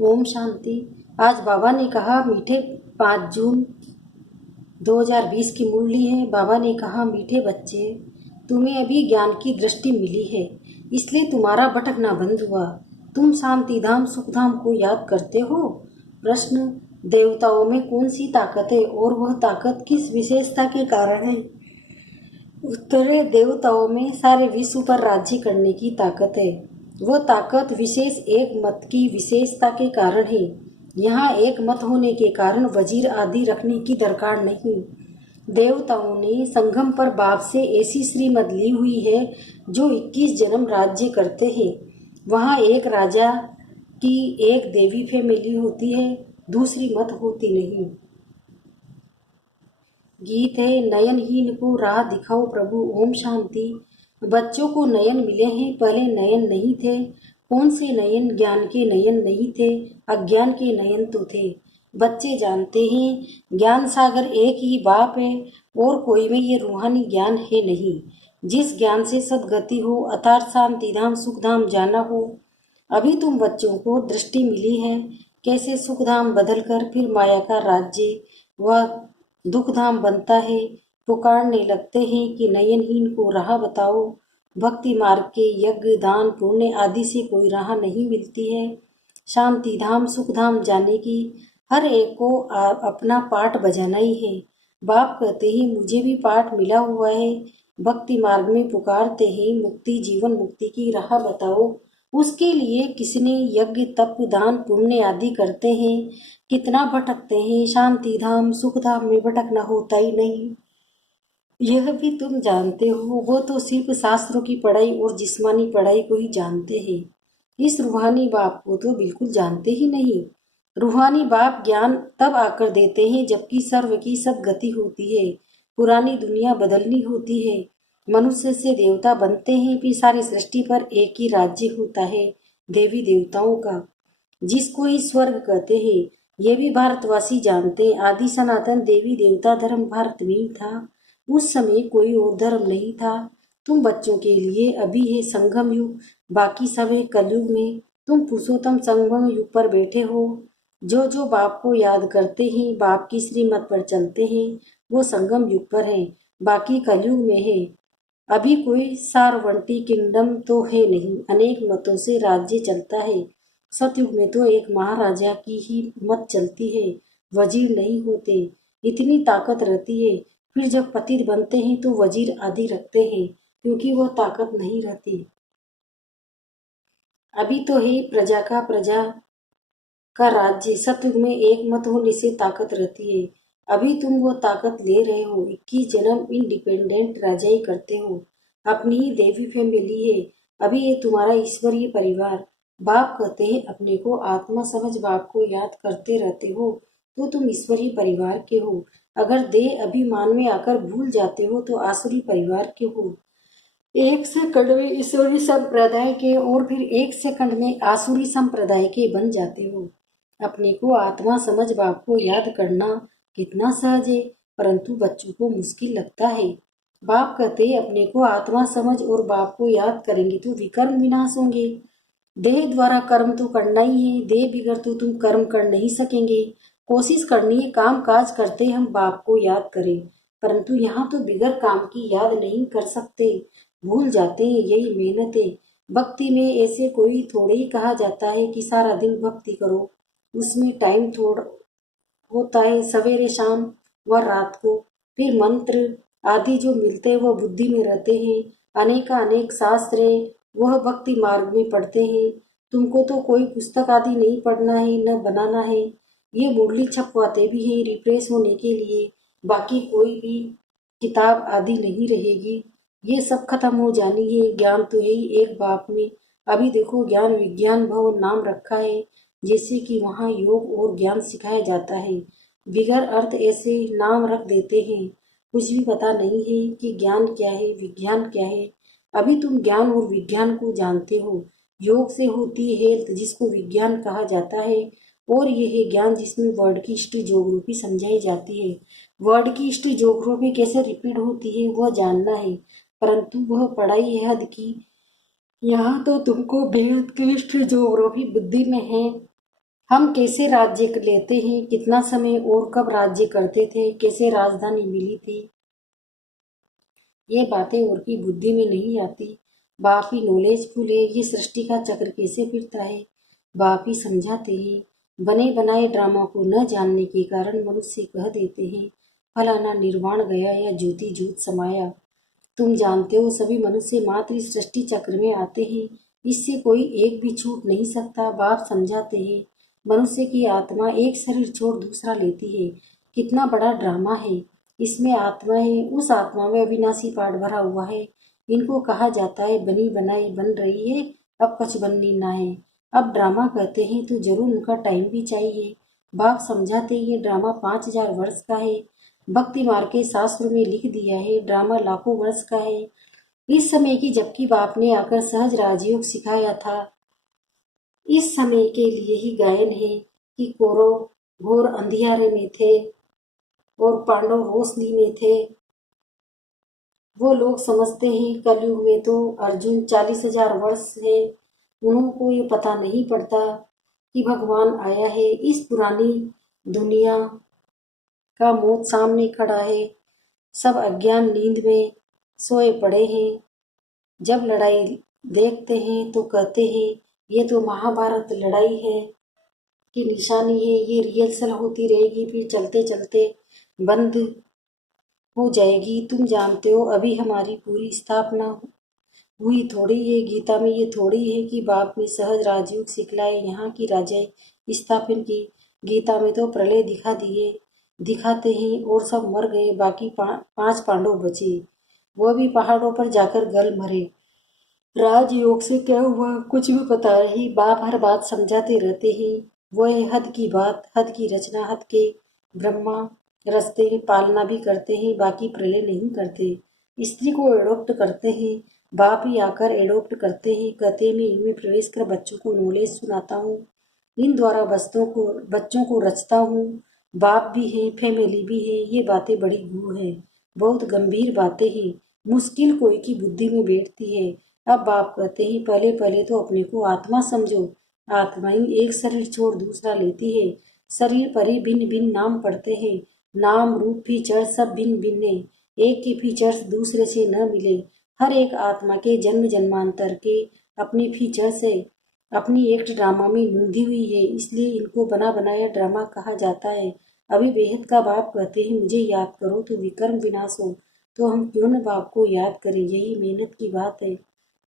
ओम शांति। आज बाबा ने कहा मीठे 5 जून 2020 की मुरली है। बाबा ने कहा मीठे बच्चे, तुम्हें अभी ज्ञान की दृष्टि मिली है, इसलिए तुम्हारा भटकना बंद हुआ। तुम शांति धाम सुख धाम को याद करते हो। प्रश्न, देवताओं में कौन सी ताकत है और वह ताकत किस विशेषता के कारण है? उत्तर, देवताओं में सारे विश्व पर राज्य करने की ताकत है। वह ताकत विशेष एक मत की विशेषता के कारण है। यहाँ एक मत होने के कारण वजीर आदि रखने की दरकार नहीं। देवताओं ने संगम पर बाप से ऐसी श्रीमत ली हुई है जो 21 जन्म राज्य करते हैं। वहाँ एक राजा की एक देवी फैमिली होती है, दूसरी मत होती नहीं। गीत है, नयनहीन को राह दिखाओ प्रभु। ओम शांति। बच्चों को नयन मिले हैं, पहले नयन नहीं थे। कौन से नयन? ज्ञान के नयन नहीं थे, अज्ञान के नयन तो थे। बच्चे जानते हैं ज्ञान सागर एक ही बाप है और कोई में ये रूहानी ज्ञान है नहीं। जिस ज्ञान से सदगति हो, अर्थात शांति धाम सुख धाम जाना हो। अभी तुम बच्चों को दृष्टि मिली है कैसे सुख धाम बदलकर फिर माया का राज्य व दुख धाम बनता है। पुकारने लगते हैं कि नयनहीन को राह बताओ। भक्ति मार्ग के यज्ञ दान पुण्य आदि से कोई राह नहीं मिलती है। शांति धाम सुख धाम जाने की हर एक को अपना पाठ बजाना ही है। बाप कहते हैं मुझे भी पाठ मिला हुआ है। भक्ति मार्ग में पुकारते हैं मुक्ति जीवन मुक्ति की राह बताओ। उसके लिए किसने यज्ञ तप दान पुण्य आदि करते हैं। कितना भटकते हैं, शांति धाम सुख धाम में भटकना होता ही नहीं। यह भी तुम जानते हो। वो तो सिर्फ शास्त्रों की पढ़ाई और जिस्मानी पढ़ाई को ही जानते हैं। इस रूहानी बाप को तो बिल्कुल जानते ही नहीं। रूहानी बाप ज्ञान तब आकर देते हैं जबकि सर्व की सदगति होती है, पुरानी दुनिया बदलनी होती है। मनुष्य से देवता बनते हैं, फिर सारी सृष्टि पर एक ही राज्य होता है, देवी देवताओं का, जिसको ही स्वर्ग कहते हैं। ये भी भारतवासी जानते हैं। आदि सनातन देवी देवता धर्म भारत में ही था। उस समय कोई और धर्म नहीं था। तुम बच्चों के लिए अभी है संगम युग, बाकी सब है कलयुग में। तुम पुरुषोत्तम संगम युग पर बैठे हो। जो जो बाप को याद करते हैं, बाप की श्रीमत पर चलते हैं, वो संगम युग पर है, बाकी कलयुग में है। अभी कोई सारवंटी किंगडम तो है नहीं, अनेक मतों से राज्य चलता है। सतयुग में तो एक महाराजा की ही मत चलती है, वजीर नहीं होते। इतनी ताकत रहती है, फिर जब पतित बनते हैं तो वजीर आदि रखते हैं, क्योंकि वह ताकत नहीं रहती। अभी तो है प्रजा का राज्य। सतयुग में एक मत होने से ताकत रहती है। अभी तुम वो ताकत ले रहे हो। 21 जन्म इंडिपेंडेंट राजाई करते हो, अपनी ही देवी फैमिली है। अभी ये तुम्हारा ईश्वरीय परिवार। बाप कहते हैं अपने को आत्मा समझ बाप को याद करते रहते हो तो तुम ईश्वरीय परिवार के हो। अगर देह अभिमान में आकर भूल जाते हो तो आसुरी परिवार के हो। एक सेकंड में ईश्वरी संप्रदाय के और फिर एक सेकंड में आसुरी संप्रदाय के बन जाते हो। अपने को आत्मा समझ बाप को याद करना कितना सहज है, परंतु बच्चों को मुश्किल लगता है। बाप कहते अपने को आत्मा समझ और बाप को याद करेंगे तो विकर्म विनाश होंगे। देह द्वारा कर्म तो करना ही है, देह बिगड़ तो तुम कर्म कर नहीं सकेंगे। कोशिश करनी है काम काज करते हम बाप को याद करें, परंतु यहाँ तो बिगड़ काम की याद नहीं कर सकते, भूल जाते हैं। यही मेहनत है भक्ति में। ऐसे कोई थोड़े ही कहा जाता है कि सारा दिन भक्ति करो, उसमें टाइम थोड़ा होता है, सवेरे शाम व रात को। फिर मंत्र आदि जो मिलते हैं वह बुद्धि में रहते हैं। अनेक शास्त्र है वह भक्ति मार्ग में पढ़ते हैं। तुमको तो कोई पुस्तक आदि नहीं पढ़ना है न बनाना है। ये मुरली छपवाते भी हैं रिफ्रेश होने के लिए, बाकी कोई भी किताब आदि नहीं रहेगी। ये सब खत्म हो जानी है। ज्ञान तो है ही एक बाप में। अभी देखो ज्ञान विज्ञान भवन नाम रखा है, जैसे कि वहाँ योग और ज्ञान सिखाया जाता है। बिगर अर्थ ऐसे नाम रख देते हैं, कुछ भी पता नहीं है कि ज्ञान क्या है विज्ञान क्या है। अभी तुम ज्ञान और विज्ञान को जानते हो। योग से होती है हेल्थ, जिसको विज्ञान कहा जाता है, और ये है ज्ञान जिसमें वर्ड की हिस्ट्री ज्योग्राफी समझाई जाती है। वर्ड की हिस्ट्री ज्योग्राफी कैसे रिपीट होती है वह जानना है, परंतु वह पढ़ाई है हद की। यहाँ तो तुमको बेहद की हिस्ट्री ज्योग्राफी बुद्धि में है। हम कैसे राज्य लेते हैं, कितना समय और कब राज्य करते थे, कैसे राजधानी मिली थी, ये बातें और की बुद्धि में नहीं आती। बाप ही नॉलेजफुल है, ये सृष्टि का चक्र कैसे फिरता है, बाप ही समझाते हैं। बने बनाए ड्रामा को न जानने के कारण मनुष्य कह देते हैं फलाना निर्वाण गया या ज्योति ज्योत समाया। तुम जानते हो सभी मनुष्य मात्र इस सृष्टि चक्र में आते हैं, इससे कोई एक भी छूट नहीं सकता। बाप समझाते हैं मनुष्य की आत्मा एक शरीर छोड़ दूसरा लेती है, कितना बड़ा ड्रामा है। इसमें आत्मा है, उस आत्मा में अविनाशी पाठ भरा हुआ है। इनको कहा जाता है बनी बनाई बन रही है, अब कुछ बननी ना है। अब ड्रामा कहते हैं तो जरूर उनका टाइम भी चाहिए। बाप समझाते ये ड्रामा 5000 वर्ष का है। भक्ति मार्ग के शास्त्र में लिख दिया है ड्रामा लाखों वर्ष का है। इस समय की जबकि बाप ने आकर सहज राजयोग सिखाया था, इस समय के लिए ही गायन है कि कौरव घोर अंधियारे में थे और पांडव रोशनी में थे। वो लोग समझते हैं कलयुग में तो अर्जुन 40,000 वर्ष है, उनको ये पता नहीं पड़ता कि भगवान आया है। इस पुरानी दुनिया का मौत सामने खड़ा है, सब अज्ञान नींद में सोए पड़े हैं। जब लड़ाई देखते हैं तो कहते हैं ये तो महाभारत लड़ाई है की निशानी है, ये रिहर्सल होती रहेगी फिर चलते चलते बंद हो जाएगी। तुम जानते हो अभी हमारी पूरी स्थापना हुई थोड़ी है, गीता में ये थोड़ी है कि बाप ने सहज राजयोग सिखलाए यहाँ की राजाई स्थापन की। गीता में तो प्रलय दिखाते हैं और सब मर गए, बाकी 5 पांडव बचे, वो भी पहाड़ों पर जाकर गल मरे। राजयोग से क्या हुआ कुछ भी पता नहीं। बाप हर बात समझाते रहते हैं, वो है हद की बात, हद की रचना, हद के ब्रह्मा रचते हैं, पालना भी करते हैं, बाकी प्रलय नहीं करते। स्त्री को एडॉप्ट करते हैं, बाप ही आकर एडॉप्ट करते हैं। कहते हैं मैं इनमें प्रवेश कर बच्चों को नॉलेज सुनाता हूँ, इन द्वारा बच्चों को रचता हूँ। बाप भी है, फैमिली भी है, ये बातें बड़ी गूढ़ है, बहुत गंभीर बातें हैं, मुश्किल कोई की बुद्धि में बैठती है। अब बाप कहते हैं पहले पहले तो अपने को आत्मा समझो। आत्मा ही एक शरीर छोड़ दूसरा लेती है, शरीर पर ही भिन्न भिन्न नाम पड़ते हैं, नाम रूप फीचर्स सब भिन्न भिन्न है, एक के फीचर्स दूसरे से न मिले। हर एक आत्मा के जन्म जन्मांतर के अपने फीचर्स है, अपनी एक ड्रामा में नूंधी हुई है, इसलिए इनको बना बनाया ड्रामा कहा जाता है। अभी बेहद का बाप कहते हैं मुझे याद करो तो विकर्म विनाश हो, तो हम क्यों न बाप को याद करें, यही मेहनत की बात है।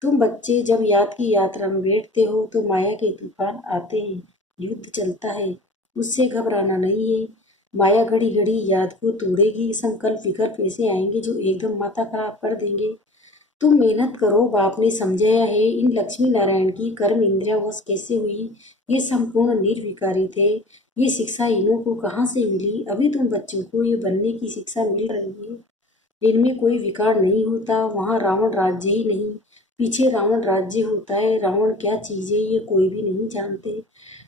तुम बच्चे जब याद की यात्रा में बैठते हो तो माया के तूफान आते हैं, युद्ध चलता है, उससे घबराना नहीं है। माया घड़ी घड़ी याद को तोड़ेगी, संकल्प विकल्प ऐसे आएंगे जो एकदम माथा खराब कर देंगे। तुम मेहनत करो, बाप ने समझाया है। इन लक्ष्मी नारायण की कर्म इंद्रिया वश कैसे हुई, ये संपूर्ण निर्विकारी थे। ये शिक्षा इन्हों को कहाँ से मिली, अभी तुम बच्चों को ये बनने की शिक्षा मिल रही है। इनमें कोई विकार नहीं होता, वहाँ रावण राज्य ही नहीं, पीछे रावण राज्य होता है। रावण क्या चीज़ है ये कोई भी नहीं जानते।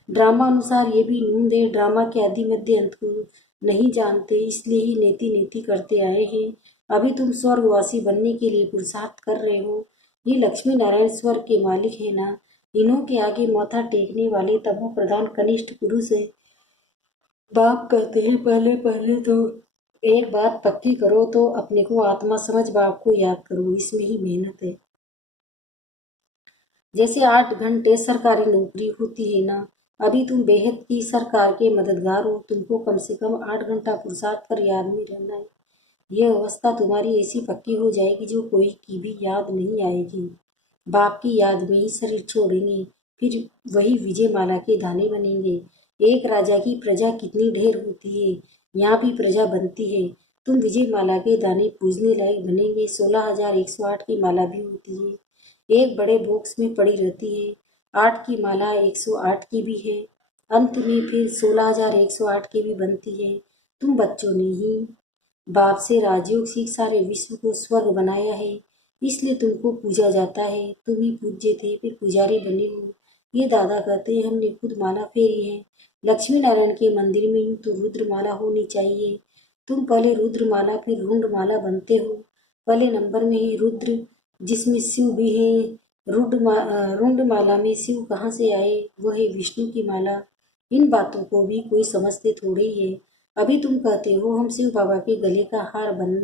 ड्रामा अनुसार ये भी नूंद है, ड्रामा के आदि मध्य अंत को नहीं जानते, इसलिए ही नेति नेति करते आए हैं। अभी तुम स्वर्गवासी बनने के लिए पुरुषार्थ कर रहे हो। ये लक्ष्मी नारायण स्वर्ग के मालिक है ना, इन्हों के आगे माथा टेकने वाले तमो प्रधान कनिष्ठ पुरुष है। बाप कहते हैं पहले पहले तो एक बात पक्की करो, तो अपने को आत्मा समझ बाप को याद करो, इसमें ही मेहनत है। जैसे 8 घंटे सरकारी नौकरी होती है ना, अभी तुम बेहद की सरकार के मददगार हो, तुमको कम से कम 8 घंटा पुरुषार्थ कर याद में रहना है। यह अवस्था तुम्हारी ऐसी पक्की हो जाएगी जो कोई की भी याद नहीं आएगी। बाप की याद में ही शरीर छोड़ेंगे, फिर वही विजय माला के दाने बनेंगे। एक राजा की प्रजा कितनी ढेर होती है, यहाँ भी प्रजा बनती है। तुम विजय माला के दाने पूजने लायक बनेंगे। 16,108 की माला भी होती है, एक बड़े बॉक्स में पड़ी रहती है। 8 की माला 108 की भी है, अंत में फिर 16,108 की भी बनती है। तुम बच्चों ने ही बाप से राजयोग सीख सारे विश्व को स्वर्ग बनाया है, इसलिए तुमको पूजा जाता है। तुम ही पूज्य थे फिर पुजारी बने हो। ये दादा कहते हैं हमने खुद माला फेरी है। लक्ष्मी नारायण के मंदिर में यूं तो रुद्र माला होनी चाहिए। तुम पहले रुद्र माला फिर रुंड माला बनते हो। पहले नंबर में है रुद्र, जिसमें शिव भी है। रुंड माला में शिव कहाँ से आए, वो है विष्णु की माला। इन बातों को भी कोई समझते थोड़े ही है। अभी तुम कहते हो हम शिव बाबा के गले का हार बन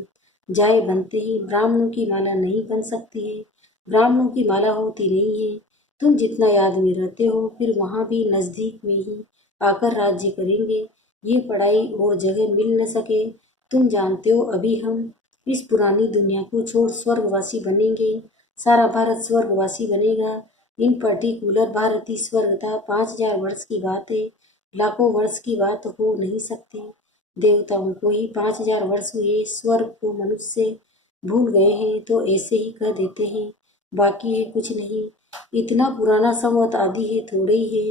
जाए बनते ही ब्राह्मणों की माला नहीं बन सकती है, ब्राह्मणों की माला होती नहीं है। तुम जितना याद में रहते हो फिर वहाँ भी नजदीक में ही आकर राज्य करेंगे। ये पढ़ाई और जगह मिल न सके। तुम जानते हो अभी हम इस पुरानी दुनिया को छोड़ स्वर्गवासी बनेंगे। सारा भारत स्वर्गवासी बनेगा। इन पर्टिकुलर भारतीय स्वर्ग था 5,000 वर्ष की बात है, लाखों वर्ष की बात हो नहीं सकती। देवताओं को ही 5,000 वर्ष हुए, स्वर्ग को मनुष्य भूल गए हैं तो ऐसे ही कह देते हैं, बाकी है कुछ नहीं। इतना पुराना संवत आदि है थोड़े ही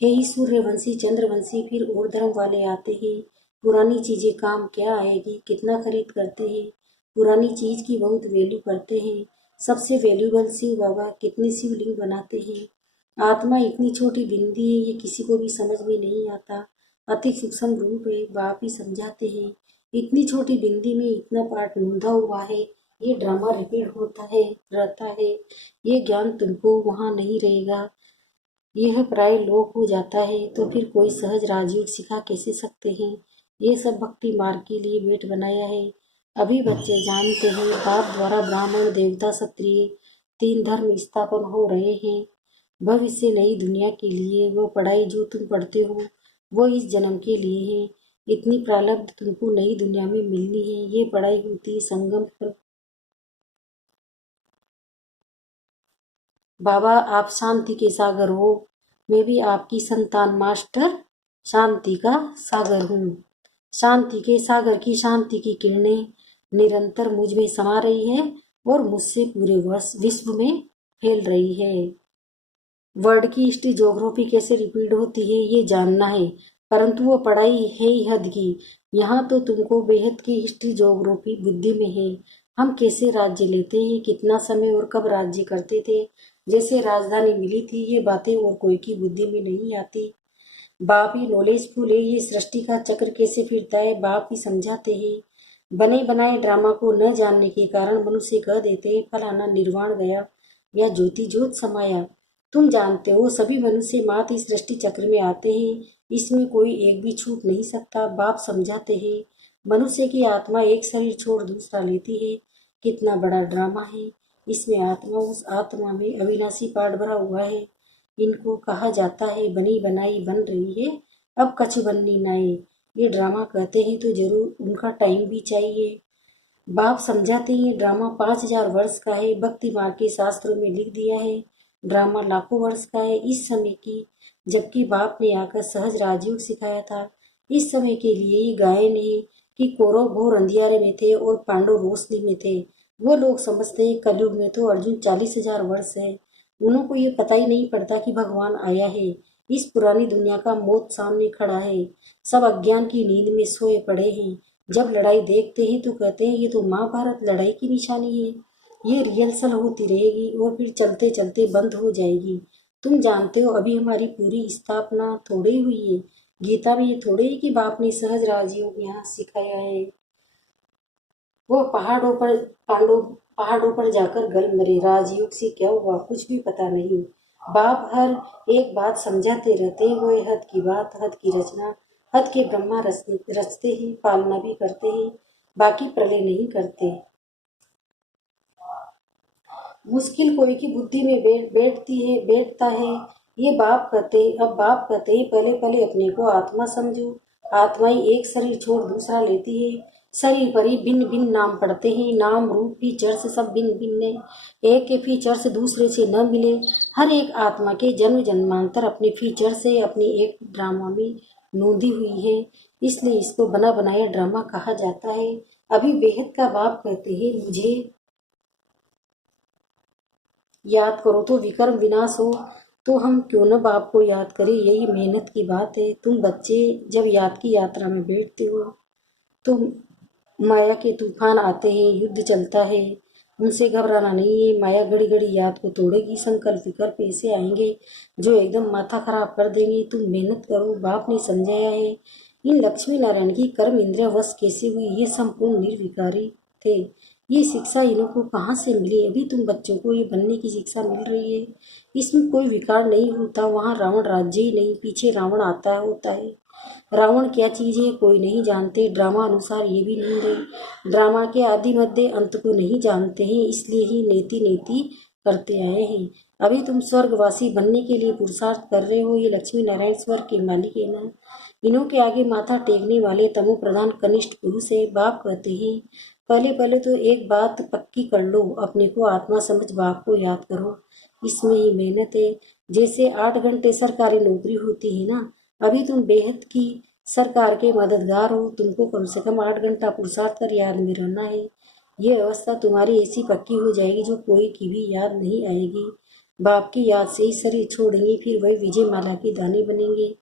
है ही सूर्यवंशी चंद्रवंशी फिर और धर्म वाले आते हैं। पुरानी चीजें काम क्या आएगी, कितना खरीद करते हैं, पुरानी चीज की बहुत वैल्यू करते हैं। सबसे वैल्यूबल शिव बाबा कितने शिवलिंग बनाते हैं। आत्मा इतनी छोटी बिंदी है ये किसी को भी समझ में नहीं आता। अति सूक्ष्म रूप है, बाप ही समझाते हैं। इतनी छोटी बिंदी में इतना पार्ट नूंदा हुआ है। ये ड्रामा रिपीट होता है रहता है। ये ज्ञान तुमको वहाँ नहीं रहेगा, यह प्राय लोक हो जाता है तो फिर कोई सहज राजयोग सिखा कैसे सकते हैं। ये सब भक्ति मार्ग के लिए वेट बनाया है। अभी बच्चे जानते हैं बाप द्वारा ब्राह्मण देवता क्षत्रिय 3 धर्म स्थापन हो रहे हैं। भविष्य नई दुनिया के लिए वो पढ़ाई जो तुम पढ़ते हो वो इस जन्म के लिए है। इतनी प्रारब्ध तुमको नई दुनिया में मिलनी है। ये पढ़ाई होती है संगम पर। बाबा आप शांति के सागर हो, मैं भी आपकी संतान मास्टर शांति का सागर हूँ। शांति के सागर की शांति की किरणें निरंतर मुझ में समा रही है और मुझसे पूरे विश्व में फैल रही है। वर्ड की हिस्ट्री ज्योग्राफी कैसे रिपीट होती है ये जानना है, परंतु वो पढ़ाई है ही हद की। यहाँ तो तुमको बेहद की हिस्ट्री ज्योग्राफी बुद्धि में है। हम कैसे राज्य लेते हैं, कितना समय और कब राज्य करते थे, जैसे राजधानी मिली थी, ये बातें और कोई की बुद्धि में नहीं आती। बाप ही नॉलेजफुल है। ये सृष्टि का चक्र कैसे फिरता है बाप ही समझाते हैं। बने बनाए ड्रामा को न जानने के कारण मनुष्य कह देते हैं फलाना निर्वाण गया या ज्योति ज्योत समाया। तुम जानते हो सभी मनुष्य मात इस सृष्टि चक्र में आते हैं, इसमें कोई एक भी छूट नहीं सकता। बाप समझाते हैं मनुष्य की आत्मा एक शरीर छोड़ दूसरा लेती है। कितना बड़ा ड्रामा है इसमें। आत्मा उस आत्मा में अविनाशी पाठ भरा हुआ है। इनको कहा जाता है बनी बनाई बन रही है, अब कछ बननी नाई। ये ड्रामा कहते हैं तो जरूर उनका टाइम भी चाहिए। बाप समझाते हैं ड्रामा 5,000 वर्ष का है, भक्ति मार्ग के शास्त्रों में लिख दिया है। ड्रामा लाखों वर्ष का है इस समय की, जबकि बाप ने आकर सहज राजयोग सिखाया था। इस समय के लिए ये गायन है कि कौरव घोर अंधियारे में थे और पांडव रोशनी में थे। वो लोग समझते हैं कलयुग में तो अर्जुन 40,000 वर्ष है। उनको ये पता ही नहीं पड़ता कि भगवान आया है। इस पुरानी दुनिया का मौत सामने खड़ा है। सब अज्ञान की नींद में सोए पड़े हैं। जब लड़ाई देखते हैं तो कहते हैं ये तो महाभारत लड़ाई की निशानी है। ये रिहर्सल होती रहेगी और फिर चलते चलते बंद हो जाएगी। तुम जानते हो अभी हमारी पूरी स्थापना थोड़े ही हुई है। गीता में ये थोड़े ही कि बाप ने सहज राजयोग यहाँ सिखाया है। वो पहाड़ों पर जाकर गल मरे। राजयोग से क्या हुआ कुछ भी पता नहीं। बाप हर एक बात समझाते रहते हैं। वो हद की बात, हद की रचना, हद के ब्रह्मा रचते हैं, पालना भी करते हैं, बाकी प्रलय नहीं करते। मुश्किल कोई की बुद्धि में बैठता है। ये बाप कहते हैं। अब बाप कहते हैं पहले पहले अपने को आत्मा समझो। आत्मा ही एक शरीर छोड़ दूसरा लेती है। शरीर पर ही भिन्न भिन्न नाम पड़ते हैं। नाम रूप फीचर्स सब भिन्न भिन्न है। एक के फीचर्स दूसरे से न मिले। हर एक आत्मा के जन्म जन्मांतर अपने फीचर से अपनी एक ड्रामा में नोंदी हुई है। इसलिए इसको बना बनाया ड्रामा कहा जाता है। अभी बेहद का बाप कहते हैं मुझे याद करो तो विकर्म विनाश हो। तो हम क्यों न बाप को याद करें, यही मेहनत की बात है। तुम बच्चे जब याद की यात्रा में बैठते हो तो माया के तूफान आते हैं, युद्ध चलता है। उनसे घबराना नहीं है। माया घड़ी घड़ी याद को तोड़ेगी। संकल्प विकल्प ऐसे आएंगे जो एकदम माथा खराब कर देंगे। तुम मेहनत करो। बाप ने समझाया है इन लक्ष्मी नारायण की कर्म इंद्रिया वश कैसे हुई। ये संपूर्ण निर्विकारी थे। ये शिक्षा इनको कहाँ से मिली? अभी तुम बच्चों को ये बनने की शिक्षा मिल रही है। इसमें कोई विकार नहीं होता। वहाँ रावण राज्य ही नहीं, पीछे रावण आता होता है। रावण क्या चीज़ है कोई नहीं जानते। ड्रामा अनुसार ये भी नहीं रहे। ड्रामा के आदि मध्य अंत को नहीं जानते हैं, इसलिए ही नेति नेति करते आए हैं। अभी तुम स्वर्गवासी बनने के लिए पुरुषार्थ कर रहे हो। ये लक्ष्मी नारायण स्वर्ग के मालिक है ना। इन्हों के आगे माथा टेकने वाले तमो प्रधान कनिष्ठ पुरुष है। बाप कहते हैं पहले पहले तो एक बात पक्की कर लो, अपने को आत्मा समझ बाप को याद करो। इसमें ही मेहनत है। जैसे 8 घंटे सरकारी नौकरी होती है ना, अभी तुम बेहद की सरकार के मददगार हो। तुमको कम से कम 8 घंटा पुरुषार्थ कर याद में रहना है। ये अवस्था तुम्हारी ऐसी पक्की हो जाएगी जो कोई की भी याद नहीं आएगी। बाप की याद से ही शरीर छोड़ेंगे, फिर वही विजय माला के दाने बनेंगे।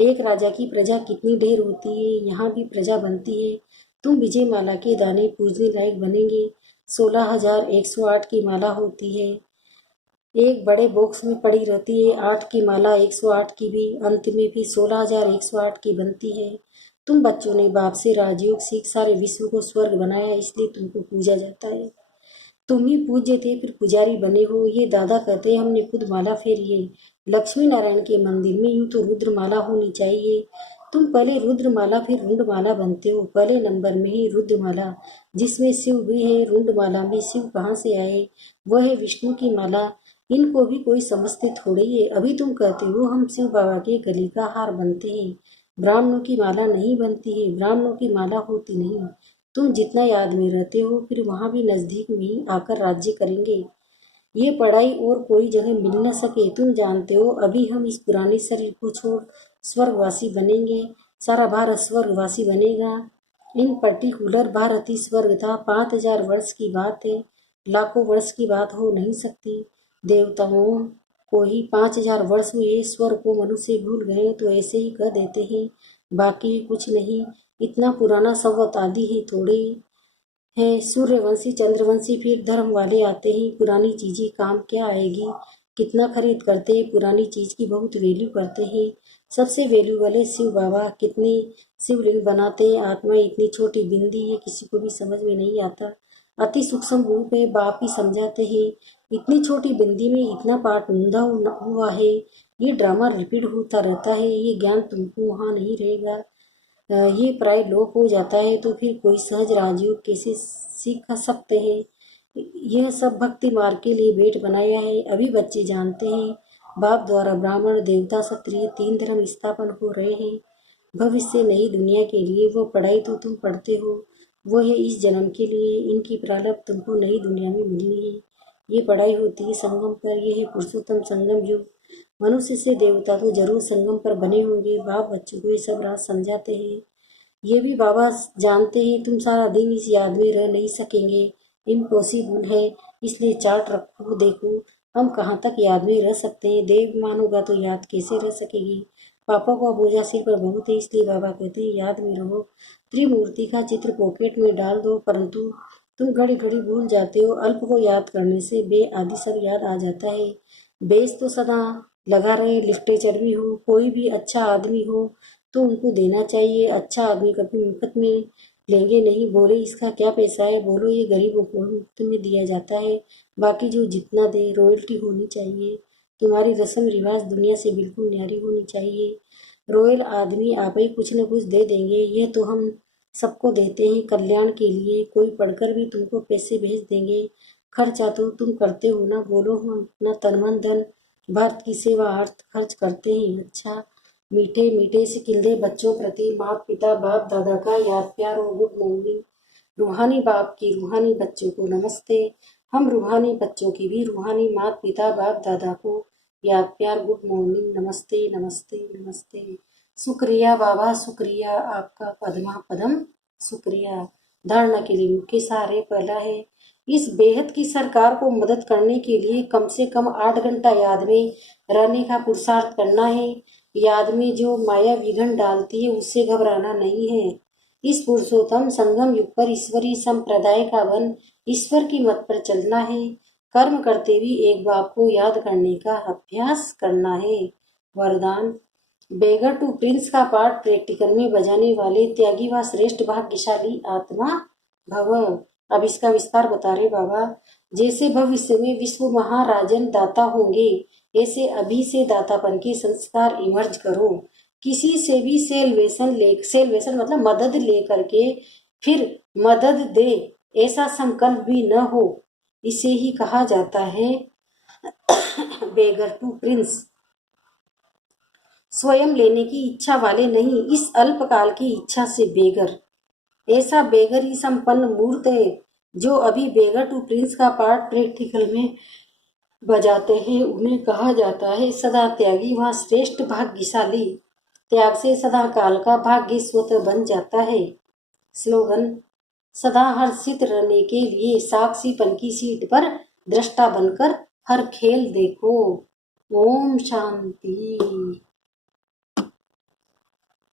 एक राजा की प्रजा कितनी ढेर होती है, यहाँ भी प्रजा बनती है। तुम विजय माला के दाने पूजने लायक बनेंगे। 16,108 की माला होती है, एक बड़े बॉक्स में पड़ी रहती है। 8 की माला 108 की भी, अंत में भी 16,108 की बनती है। तुम बच्चों ने बाप से राजयोग सीख सारे विश्व को स्वर्ग बनाया, इसलिए तुमको पूजा जाता है। तुम ही पूज्य थे फिर पुजारी बने हो। ये दादा कहते हैं हमने खुद माला फेरी है। लक्ष्मी नारायण के मंदिर में यूं तो रुद्रमाला होनी चाहिए। तुम पहले रुद्रमाला फिर रुंडमाला बनते हो। पहले नंबर में ही रुद्रमाला, जिसमें शिव भी है। रुंडमाला में शिव कहाँ से आए? वह है विष्णु की माला। इनको भी कोई समझते थोड़े ही है। अभी तुम कहते हो हम शिव बाबा के गले का हार बनते हैं। ब्राह्मणों की माला नहीं बनती है, ब्राह्मणों की माला होती नहीं। तुम जितना याद में रहते हो फिर वहाँ भी नजदीक में ही आकर राज्य करेंगे। ये पढ़ाई और कोई जगह मिल न सके। तुम जानते हो अभी हम इस पुराने शरीर को छोड़ स्वर्गवासी बनेंगे। सारा भारत स्वर्गवासी बनेगा। इन पर्टिकुलर भारत ही स्वर्ग था। 5,000 वर्ष की बात है, लाखों वर्ष की बात हो नहीं सकती। देवताओं को ही 5,000 वर्ष हुए, स्वर्ग को मनुष्य भूल गए तो ऐसे ही कह देते हैं, बाकी कुछ नहीं। इतना पुराना संवत आदि ही थोड़े है। सूर्यवंशी चंद्रवंशी फिर धर्म वाले आते हैं। पुरानी चीजें काम क्या आएगी? कितना खरीद करते हैं, पुरानी चीज की बहुत वैल्यू करते हैं। सबसे वैल्यू वाले शिव बाबा कितने शिवलिंग बनाते हैं। आत्मा इतनी छोटी बिंदी है, किसी को भी समझ में नहीं आता। अति सूक्ष्म रूप है, बाप ही समझाते हैं। इतनी छोटी बिंदी में इतना पाठ ऊंधा हुआ है। ये ड्रामा रिपीट होता रहता है। ये ज्ञान तुमको वहाँ नहीं रहेगा। ये प्राय लोप हो जाता है तो फिर कोई सहज राजयोग कैसे सीख सकते हैं? यह सब भक्ति मार्ग के लिए बेट बनाया है। अभी बच्चे जानते हैं बाप द्वारा ब्राह्मण देवता क्षत्रिय 3 धर्म स्थापन हो रहे हैं। भविष्य नई दुनिया के लिए वो पढ़ाई तो तुम पढ़ते हो, वो है इस जन्म के लिए। इनकी प्रारब्ध तुमको नई दुनिया में मिलनी है। ये पढ़ाई होती है संगम पर। यह है पुरुषोत्तम संगम युग। मनुष्य से देवता तो जरूर संगम पर बने होंगे। बाप बच्चों को ये सब राज समझाते हैं। ये भी बाबा जानते हैं तुम सारा दिन इस याद में रह नहीं सकेंगे, इम्पॉसिबल है। इसलिए चार्ट रखो, देखो हम कहाँ तक याद में रह सकते हैं। देव मानोगा तो याद कैसे रह सकेगी? पापा को बोझा सिर पर बहुत है, इसलिए बाबा कहते हैं याद में रहो। त्रिमूर्ति का चित्र पॉकेट में डाल दो, परंतु तुम घड़ी घड़ी भूल जाते हो। अल्प को याद करने से बे आदि सब याद आ जाता है। बेस तो सदा लगा रहे। लिटरेचर भी हो, कोई भी अच्छा आदमी हो तो उनको देना चाहिए। अच्छा आदमी कभी मुफ्त में लेंगे नहीं। बोले इसका क्या पैसा है? बोलो ये गरीबों को मुफ्त में दिया जाता है, बाकी जो जितना दे रॉयल्टी होनी चाहिए। तुम्हारी रस्म रिवाज दुनिया से बिल्कुल न्यारी होनी चाहिए। रॉयल आदमी आप ही कुछ न कुछ दे देंगे। ये तो हम सबको देते हैं कल्याण के लिए। कोई पढ़कर भी तुमको पैसे भेज देंगे। खर्चा तो तुम करते हो ना। बोलो हम अपना तन मन धन भारत की सेवा अर्थ खर्च करते हैं। अच्छा, मीठे मीठे से खिलते बच्चों प्रति माता पिता बाप दादा का याद प्यार और गुड मॉर्निंग। रूहानी बाप की रूहानी बच्चों को नमस्ते। हम रूहानी बच्चों की भी रूहानी माता पिता बाप दादा को याद प्यार गुड मॉर्निंग। नमस्ते नमस्ते नमस्ते। शुक्रिया बाबा, शुक्रिया आपका पद्मा पदम, शुक्रिया। धारणा के लिए मुख्य सहारे पहला है, इस बेहद की सरकार को मदद करने के लिए कम से कम 8 घंटा याद में रहने का पुरुषार्थ करना है। याद में जो माया विघन डालती है उससे घबराना नहीं है। इस पुरुषोत्तम संगम युग पर ईश्वरीय संप्रदाय का वन ईश्वर की मत पर चलना है। कर्म करते भी एक बाप को याद करने का अभ्यास करना है। वरदान, बेगर टू प्रिंस का पार्ट प्रैक्टिकल में बजाने वाले त्यागी व श्रेष्ठ भाग्यशाली आत्मा भव। अब इसका विस्तार बता रहे बाबा। जैसे भविष्य में विश्व महाराजन दाता होंगे, ऐसे अभी से दातापन के संस्कार इमर्ज करो। किसी से भी सेल्वेशन मतलब मदद ले करके फिर मदद दे, ऐसा संकल्प भी न हो। इसे ही कहा जाता है बेगर टू प्रिंस। स्वयं लेने की इच्छा वाले नहीं, इस अल्पकाल की इच्छा से बेगर। ऐसा बेगर ही संपन्न मूर्त है जो अभी बेगर टू प्रिंस का पार्ट प्रैक्टिकल में बजाते हैं। उन्हें कहा जाता है सदा त्यागी व श्रेष्ठ भाग्यशाली। त्याग से सदा काल का भाग्य स्वतः बन जाता है। स्लोगन: सदा हर्षित रहने के लिए साक्षीपन की सीट पर दृष्टा बनकर हर खेल देखो। ओम शांति।